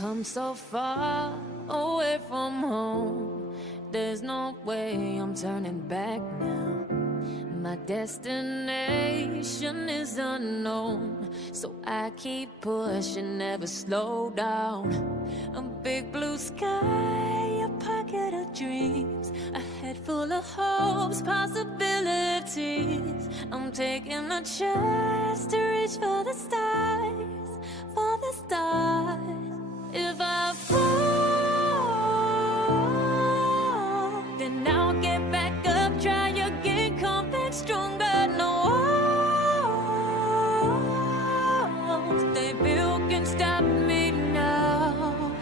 come so far away from home. There's no way I'm turning back now. My destination is unknown, so I keep pushing, never slow down. A big blue sky, a pocket of dreams, a head full of hopes, possibilities. I'm taking a chance to reach for the stars, for the stars. If I fall, then I'll get back up, try again, come back stronger. No walls they built can stop me now.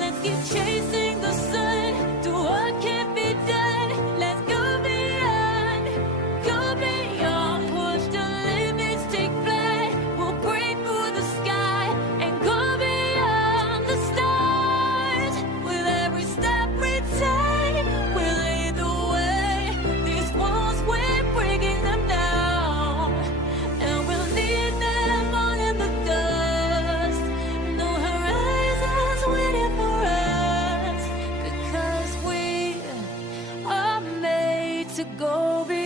Let's keep chasing the sun, do what can't be done. Let's go beyond, push the limits, take flight. We'll break through the sky and go beyond the stars. With every step we take, we'll lead the way. These walls, we're breaking them down, and we'll leave them all in the dust. No horizons waiting for us, because we are made to go beyond.